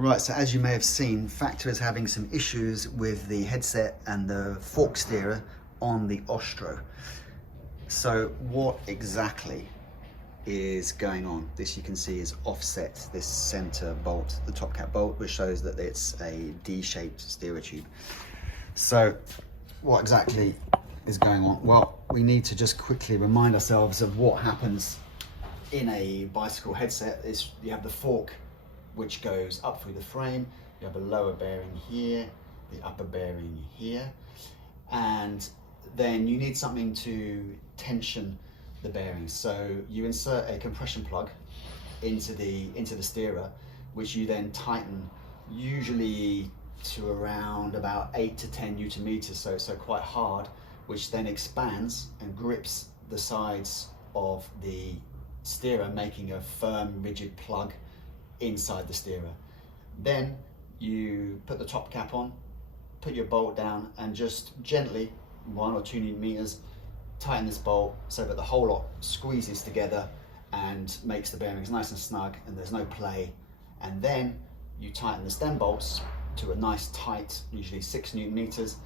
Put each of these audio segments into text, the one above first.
Right, so as you may have seen, Factor is having some issues with the headset and the fork steerer on the Ostro. So what exactly is going on? This you can see is offset, this center bolt, the top cap bolt, which shows that it's a D-shaped steerer tube. So what exactly is going on? Well, we need to just quickly remind ourselves of what happens in a bicycle headset. Is you have the fork which goes up through the frame, you have a lower bearing here, the upper bearing here, and then you need something to tension the bearings. So you insert a compression plug into the steerer, which you then tighten, usually to around about 8 to 10 Newton meters, so quite hard, which then expands and grips the sides of the steerer, making a firm, rigid plug inside the steerer. Then you put the top cap on, put your bolt down, and just gently, 1 or 2 Newton meters, tighten this bolt so that the whole lot squeezes together and makes the bearings nice and snug and there's no play. And then you tighten the stem bolts to a nice tight, usually 6 Newton meters,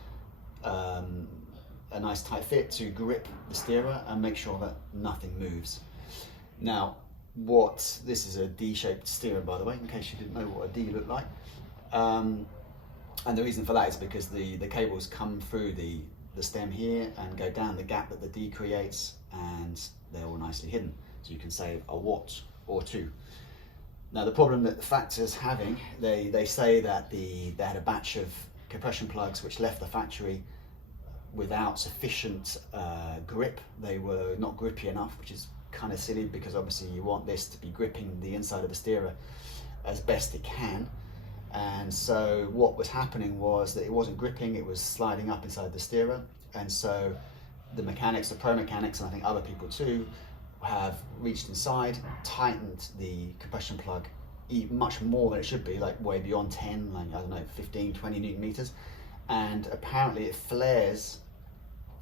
a nice tight fit to grip the steerer and make sure that nothing moves. Now, this is a D-shaped steerer, by the way, in case you didn't know what a D looked like. And the reason for that is because the cables come through the stem here and go down the gap that the D creates, and they're all nicely hidden. So you can save a watt or 2. Now, the problem that Factor's having, they say that they had a batch of compression plugs which left the factory without sufficient grip. They were not grippy enough, which is kind of silly because obviously you want this to be gripping the inside of the steerer as best it can. And so what was happening was that it wasn't gripping, it was sliding up inside the steerer. And so the mechanics, the pro mechanics, and I think other people too, have reached inside, tightened the compression plug much more than it should be, like way beyond 10, like I don't know, 15, 20 Newton meters. And apparently it flares,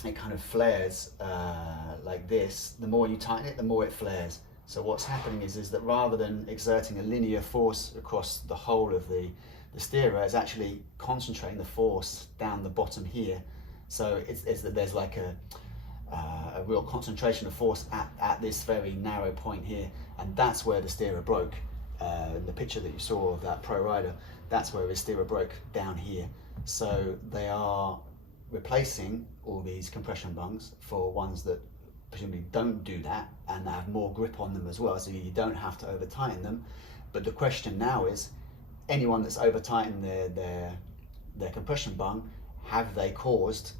it kind of flares like this. The more you tighten it, the more it flares. So what's happening is that rather than exerting a linear force across the whole of the steerer, it's actually concentrating the force down the bottom here. So it's that there's like a real concentration of force at this very narrow point here, and that's where the steerer broke. In the picture that you saw of that pro rider, that's where his steerer broke, down here. So they are replacing all these compression bungs for ones that presumably don't do that and have more grip on them as well, so you don't have to over tighten them. But the question now is, anyone that's over tightened their compression bung, have they caused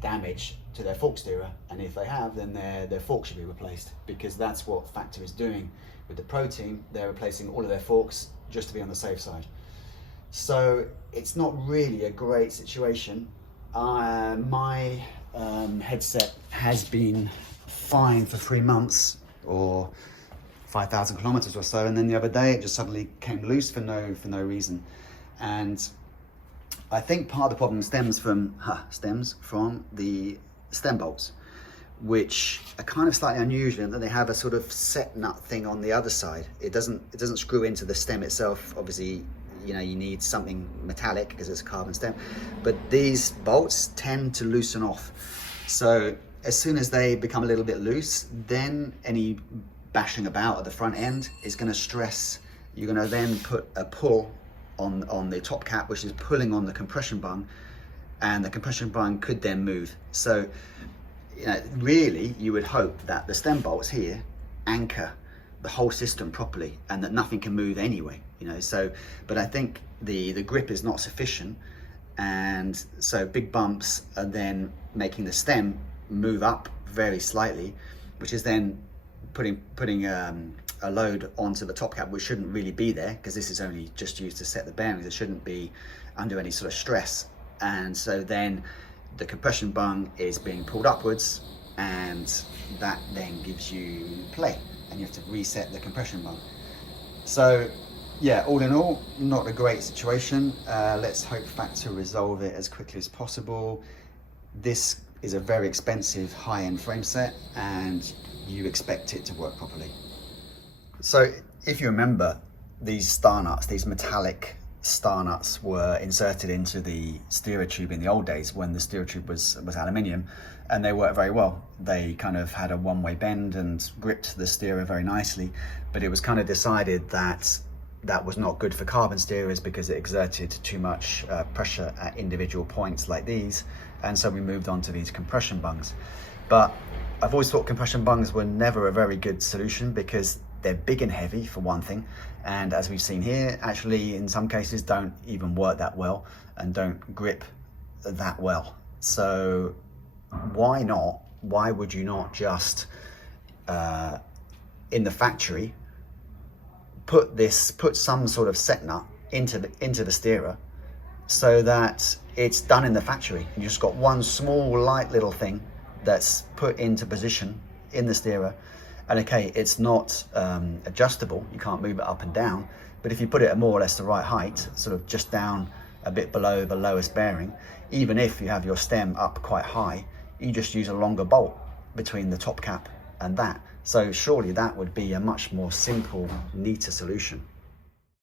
damage to their fork steerer? And if they have, then their fork should be replaced, because that's what Factor is doing with the Pro team. They're replacing all of their forks just to be on the safe side. So it's not really a great situation. My headset has been fine for 3 months or 5,000 kilometers or so, and then the other day it just suddenly came loose for no reason. And I think part of the problem stems from the stem bolts, which are kind of slightly unusual in that they have a sort of set nut thing on the other side. It doesn't screw into the stem itself. Obviously, you know, you need something metallic because it's a carbon stem, but these bolts tend to loosen off. So as soon as they become a little bit loose, then any bashing about at the front end is going to stress. You're going to then put a pull on the top cap, which is pulling on the compression bung, and the compression bung could then move. So, you know, really you would hope that the stem bolts here anchor the whole system properly and that nothing can move anyway, you know. So, but I think the grip is not sufficient, and so big bumps are then making the stem move up very slightly, which is then putting a load onto the top cap, which shouldn't really be there, because this is only just used to set the bearings. It shouldn't be under any sort of stress. And so then the compression bung is being pulled upwards, and that then gives you play, and you have to reset the compression bung. So yeah, all in all, not a great situation. Let's hope Factor resolve it as quickly as possible. This is a very expensive high-end frame set, and you expect it to work properly. So if you remember these star nuts, these metallic star nuts were inserted into the steerer tube in the old days when the steerer tube was aluminium, and they worked very well. They kind of had a one-way bend and gripped the steerer very nicely, but it was kind of decided that that was not good for carbon steerers because it exerted too much pressure at individual points like these, and so we moved on to these compression bungs. But I've always thought compression bungs were never a very good solution because they're big and heavy for one thing, and as we've seen here, actually in some cases don't even work that well and don't grip that well. So why would you not just in the factory put some sort of set nut into the steerer so that it's done in the factory? You just got one small light little thing that's put into position in the steerer, and okay, it's not adjustable, you can't move it up and down, but if you put it at more or less the right height, sort of just down a bit below the lowest bearing, even if you have your stem up quite high, you just use a longer bolt between the top cap and that. So surely that would be a much more simple, neater solution.